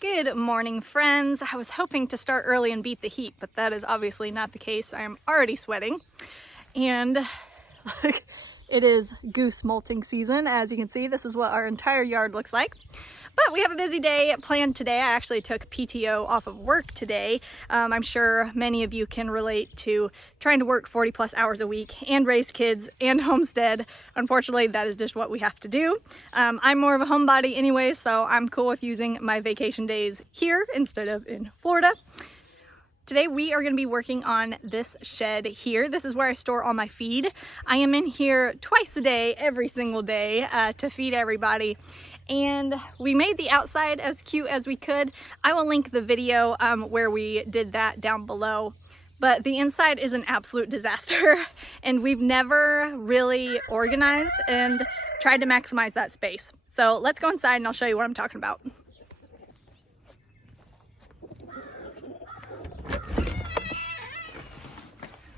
Good morning, friends. I was hoping to start early and beat the heat, but that is obviously not the case. I am already sweating, and it is goose molting season. As you can see, this is what our entire yard looks like. But we have a busy day planned today. I actually took PTO off of work today. I'm sure many of you can relate to trying to work 40 plus hours a week and raise kids and homestead. Unfortunately, that is just what we have to do. I'm more of a homebody anyway, so I'm cool with using my vacation days here instead of in Florida. Today we are going to be working on this shed here. This is where I store all my feed. I am in here twice a day, every single day, to feed everybody. And we made the outside as cute as we could. I will link the video where we did that down below. But the inside is an absolute disaster, and we've never really organized and tried to maximize that space. So let's go inside and I'll show you what I'm talking about.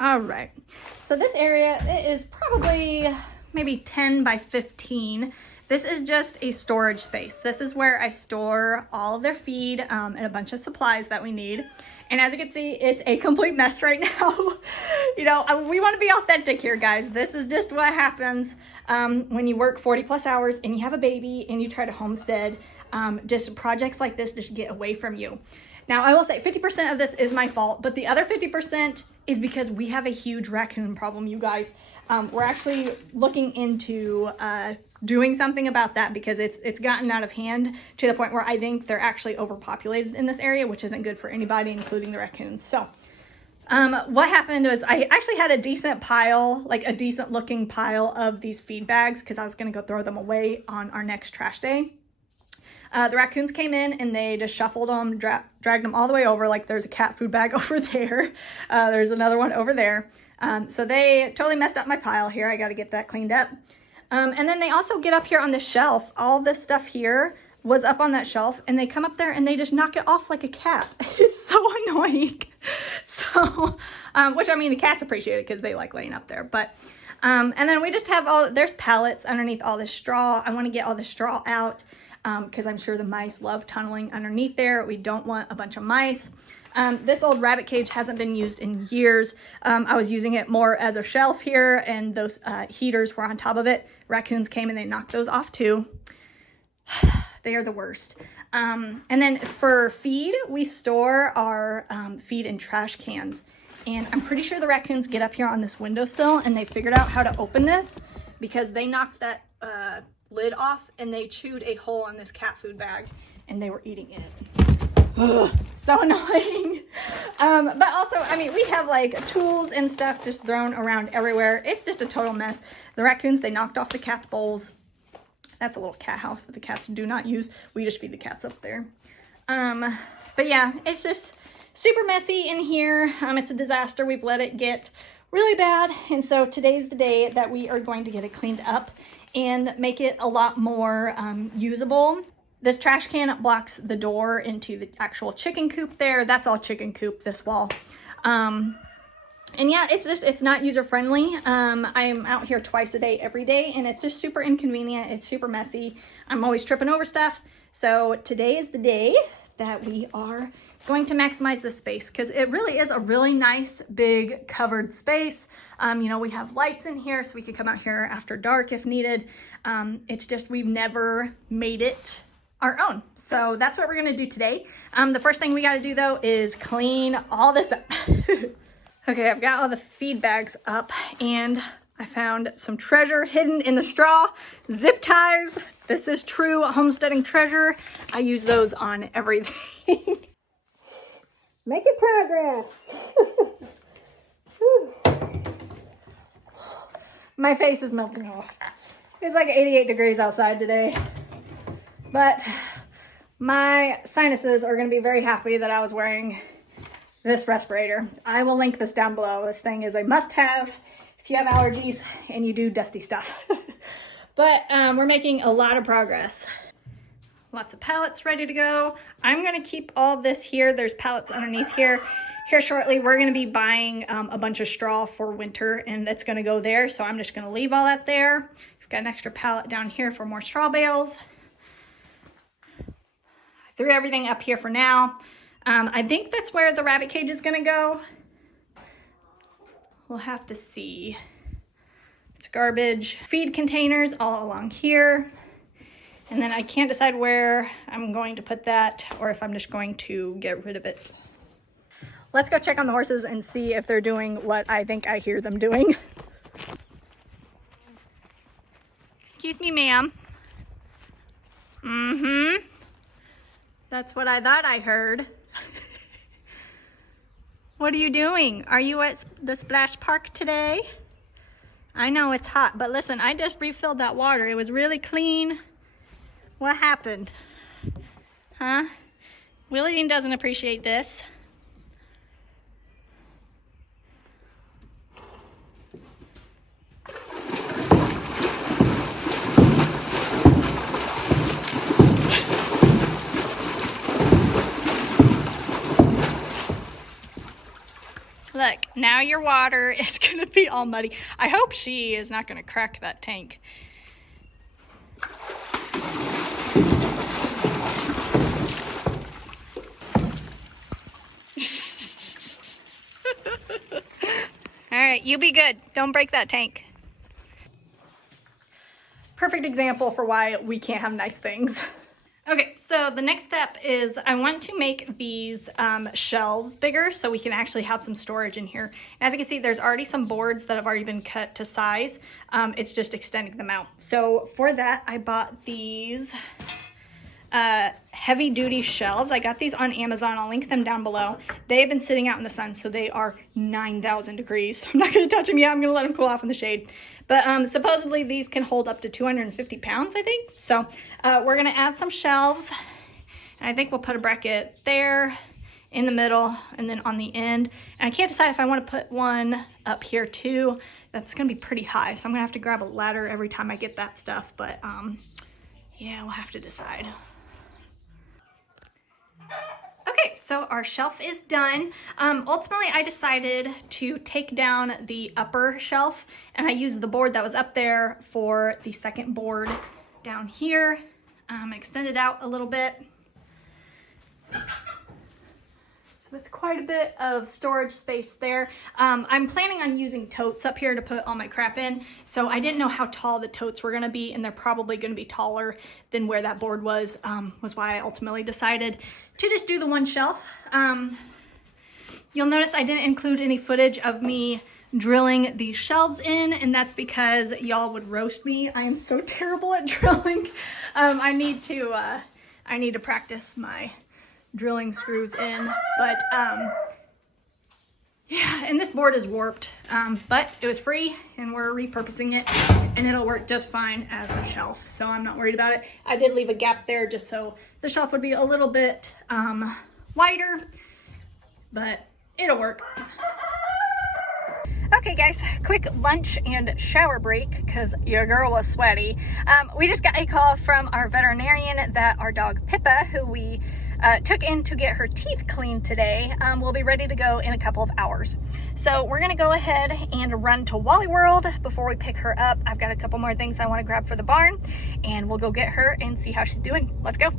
All right, so this area is probably maybe 10 by 15. This is just a storage space. This is where I store all of their feed and a bunch of supplies that we need. And as you can see, it's a complete mess right now. You know, we want to be authentic here, guys. This is just what happens when you work 40 plus hours and you have a baby and you try to homestead. Just projects like this just get away from you. Now, I will say 50% of this is my fault, but the other 50% is because we have a huge raccoon problem, you guys. We're actually looking into doing something about that because it's gotten out of hand to the point where I think they're actually overpopulated in this area, which isn't good for anybody, including the raccoons. So what happened was I actually had a decent pile, like a decent looking pile of these feed bags because I was going to go throw them away on our next trash day. The raccoons came in and they just shuffled them, dragged them all the way over. Like there's a cat food bag over there. There's another one over there. So they totally messed up my pile here. I got to get that cleaned up. And then they also get up here on the shelf. All this stuff here was up on that shelf and they come up there and they just knock it off like a cat. It's so annoying. So, which I mean, the cats appreciate it because they like laying up there. But, and then we just have there's pallets underneath all this straw. I want to get all the straw out. Because I'm sure the mice love tunneling underneath there. We don't want a bunch of mice. This old rabbit cage hasn't been used in years. I was using it more as a shelf here, and those heaters were on top of it. Raccoons came and they knocked those off too. They are the worst. And then for feed, we store our feed in trash cans. And I'm pretty sure the raccoons get up here on this windowsill and they figured out how to open this because they knocked that lid off and they chewed a hole on this cat food bag and they were eating it. Ugh, so annoying. But also, I mean, we have like tools and stuff just thrown around everywhere. It's just a total mess. The raccoons, they knocked off the cat's bowls. That's a little cat house that the cats do not use. We just feed the cats up there. But yeah, it's just super messy in here. It's a disaster. We've let it get really bad. And so today's the day that we are going to get it cleaned up and make it a lot more usable. This trash can blocks the door into the actual chicken coop there. That's all chicken coop, this wall. And yeah, it's not user friendly. I am out here twice a day, every day, and it's just super inconvenient. It's super messy. I'm always tripping over stuff. So today is the day that we are going to maximize this space because it really is a really nice big covered space. You know, we have lights in here so we could come out here after dark if needed. It's just we've never made it our own. So that's what we're gonna do today. The first thing we gotta do though is clean all this up. Okay, I've got all the feed bags up and I found some treasure hidden in the straw. Zip ties. This is true homesteading treasure. I use those on everything. Making progress. My face is melting off. It's like 88 degrees outside today. But my sinuses are going to be very happy that I was wearing this respirator. I will link this down below. This thing is a must-have if you have allergies and you do dusty stuff. But we're making a lot of progress. Lots of pallets ready to go. I'm going to keep all this here. There's pallets underneath here. Here shortly, we're going to be buying a bunch of straw for winter, and that's going to go there. So I'm just going to leave all that there. We've got an extra pallet down here for more straw bales. I threw everything up here for now. I think that's where the rabbit cage is gonna go. We'll have to see. It's garbage. Feed containers all along here. And then I can't decide where I'm going to put that or if I'm just going to get rid of it. Let's go check on the horses and see if they're doing what I think I hear them doing. Excuse me, ma'am. Mm-hmm. That's what I thought I heard. What are you doing? Are you at the splash park today? I know it's hot, but listen, I just refilled that water. It was really clean. What happened? Huh? Willie Dean doesn't appreciate this. Look, now your water is gonna be all muddy. I hope she is not gonna crack that tank. All right, you be good. Don't break that tank. Perfect example for why we can't have nice things. Okay, so the next step is I want to make these shelves bigger so we can actually have some storage in here. And as you can see, there's already some boards that have already been cut to size. It's just extending them out. So for that, I bought these heavy duty shelves. I got these on Amazon. I'll link them down below. They've been sitting out in the sun, so they are 9,000 degrees. I'm not going to touch them yet. I'm going to let them cool off in the shade. But supposedly these can hold up to 250 pounds, I think. So we're going to add some shelves. And I think we'll put a bracket there, in the middle, and then on the end. And I can't decide if I want to put one up here too. That's going to be pretty high. So I'm going to have to grab a ladder every time I get that stuff. But yeah, we'll have to decide. Okay, so our shelf is done. Ultimately, I decided to take down the upper shelf, and I used the board that was up there for the second board down here. Extend it out a little bit. So it's quite a bit of storage space there. I'm planning on using totes up here to put all my crap in. So I didn't know how tall the totes were gonna be, and they're probably gonna be taller than where that board was why I ultimately decided to just do the one shelf. You'll notice I didn't include any footage of me drilling these shelves in, and that's because y'all would roast me. I am so terrible at drilling. I need to practice my drilling screws in, but yeah, and this board is warped, but it was free and we're repurposing it, and it'll work just fine as a shelf, so I'm not worried about it. I did leave a gap there just so the shelf would be a little bit wider, but it'll work. Okay guys, quick lunch and shower break because your girl was sweaty. We just got a call from our veterinarian that our dog Pippa, who we took in to get her teeth cleaned today, will be ready to go in a couple of hours. So we're gonna go ahead and run to Wally World before we pick her up. I've got a couple more things I want to grab for the barn, and we'll go get her and see how she's doing. Let's go.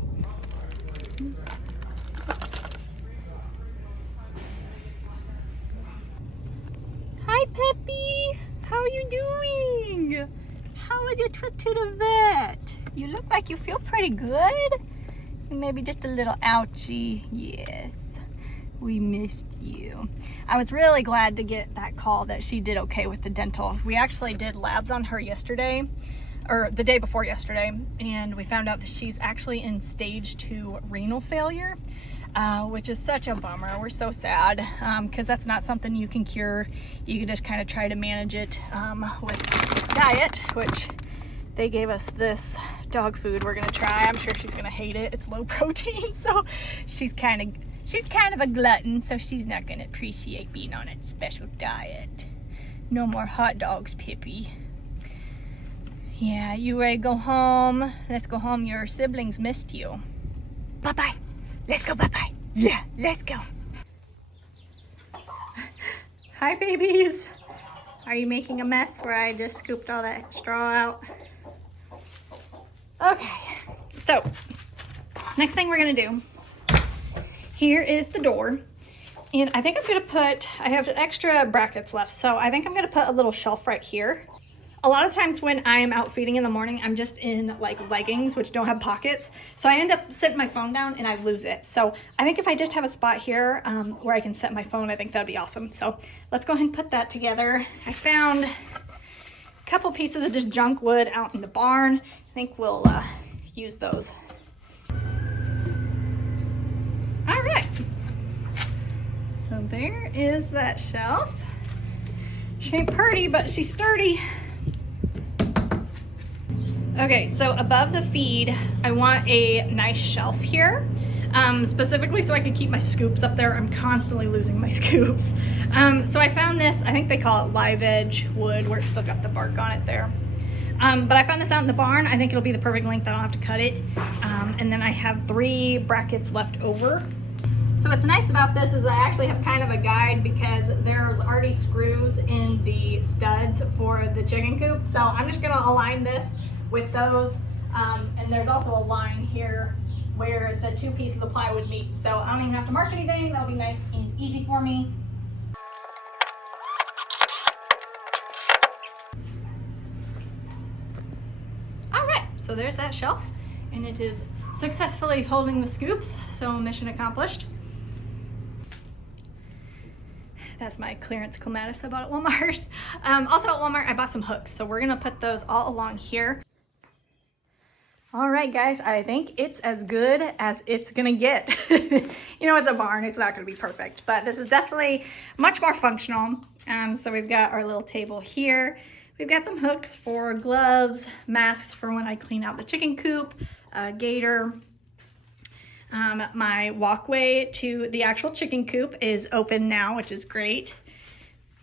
Hi Peppy, how are you doing? How was your trip to the vet? You look like you feel pretty good. Maybe just a little ouchie. Yes, we missed you. I was really glad to get that call that she did okay with the dental. We actually did labs on her yesterday, or the day before yesterday, and we found out that she's actually in stage 2 renal failure, which is such a bummer. We're so sad because that's not something you can cure. You can just kind of try to manage it with diet, which they gave us this dog food we're gonna try. I'm sure she's gonna hate it. It's low protein, so she's kind of a glutton, so she's not gonna appreciate being on a special diet. No more hot dogs, Pippi. Yeah, you ready to go home? Let's go home. Your siblings missed you. Bye-bye. Let's go, bye-bye. Yeah, let's go. Hi, babies. Are you making a mess where I just scooped all that straw out? Okay, so next thing we're gonna do, here is the door. And I think I'm gonna put, I have extra brackets left, so I think I'm gonna put a little shelf right here. A lot of times when I'm out feeding in the morning, I'm just in like leggings, which don't have pockets. So I end up setting my phone down and I lose it. So I think if I just have a spot here where I can set my phone, I think that'd be awesome. So let's go ahead and put that together. I found a couple pieces of just junk wood out in the barn. I think we'll use those. All right. So there is that shelf. She ain't pretty, but she's sturdy. Okay, so above the feed, I want a nice shelf here, specifically so I can keep my scoops up there. I'm constantly losing my scoops. So I found this, I think they call it live edge wood, where it's still got the bark on it there. But I found this out in the barn. I think it'll be the perfect length. I don't have to cut it. And then I have 3 brackets left over. So what's nice about this is I actually have kind of a guide because there's already screws in the studs for the chicken coop. So I'm just gonna align this with those, and there's also a line here where the 2 pieces of plywood meet, so I don't even have to mark anything. That'll be nice and easy for me. All right, so there's that shelf, and it is successfully holding the scoops, so mission accomplished. That's my clearance clematis I bought at Walmart. Also at Walmart, I bought some hooks, so we're gonna put those all along here. All right, guys, I think it's as good as it's gonna get. You know, it's a barn, it's not gonna be perfect, but this is definitely much more functional. So we've got our little table here. We've got some hooks for gloves, masks for when I clean out the chicken coop, gator. My walkway to the actual chicken coop is open now, which is great.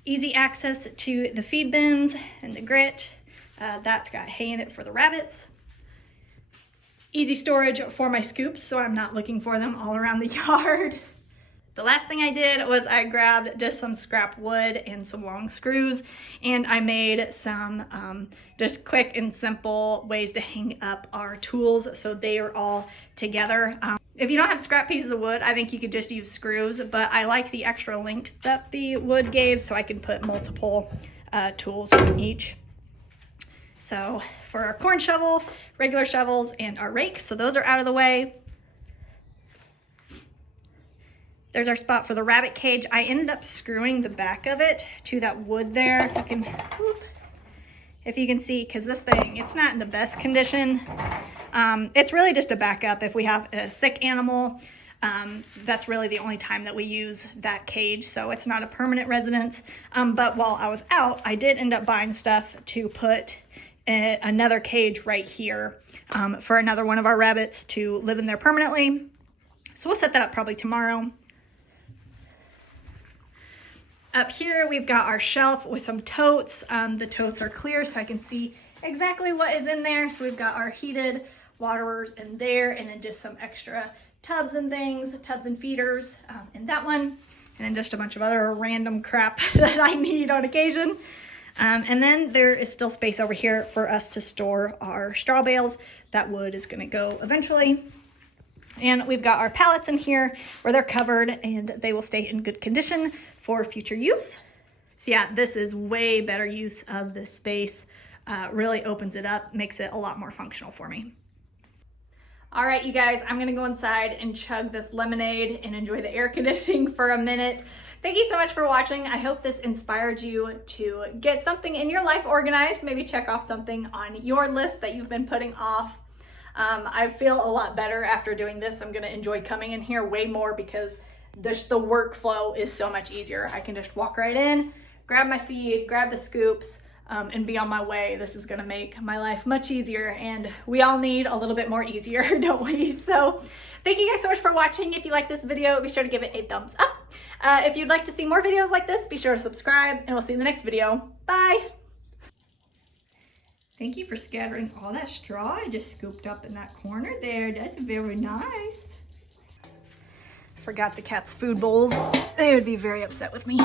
Easy access to the feed bins and the grit. That's got hay in it for the rabbits. Easy storage for my scoops, so I'm not looking for them all around the yard. The last thing I did was I grabbed just some scrap wood and some long screws, and I made some just quick and simple ways to hang up our tools so they are all together. If you don't have scrap pieces of wood, I think you could just use screws, but I like the extra length that the wood gave, so I can put multiple tools in each. So for our corn shovel, regular shovels, and our rake, so those are out of the way. There's our spot for the rabbit cage. I ended up screwing the back of it to that wood there. If you can see, because this thing, it's not in the best condition. It's really just a backup if we have a sick animal. That's really the only time that we use that cage, so it's not a permanent residence. But while I was out, I did end up buying stuff to put another cage right here for another one of our rabbits to live in there permanently. So we'll set that up probably tomorrow. Up here, we've got our shelf with some totes. The totes are clear so I can see exactly what is in there. So we've got our heated waterers in there, and then just some extra tubs and things, tubs and feeders in that one, and then just a bunch of other random crap that I need on occasion. And then there is still space over here for us to store our straw bales. That wood is gonna go eventually. And we've got our pallets in here where they're covered and they will stay in good condition for future use. So yeah, this is way better use of this space. Really opens it up, makes it a lot more functional for me. All right, you guys, I'm gonna go inside and chug this lemonade and enjoy the air conditioning for a minute. Thank you so much for watching. I hope this inspired you to get something in your life organized, maybe check off something on your list that you've been putting off. I feel a lot better after doing this. I'm gonna enjoy coming in here way more because the workflow is so much easier. I can just walk right in, grab my feed, grab the scoops, and be on my way. This is gonna make my life much easier, and we all need a little bit more easier, don't we? So thank you guys so much for watching. If you like this video, be sure to give it a thumbs up. If you'd like to see more videos like this, be sure to subscribe, and we'll see you in the next video. Bye. Thank you for scattering all that straw I just scooped up in that corner there. That's very nice. Forgot the cat's food bowls. They would be very upset with me.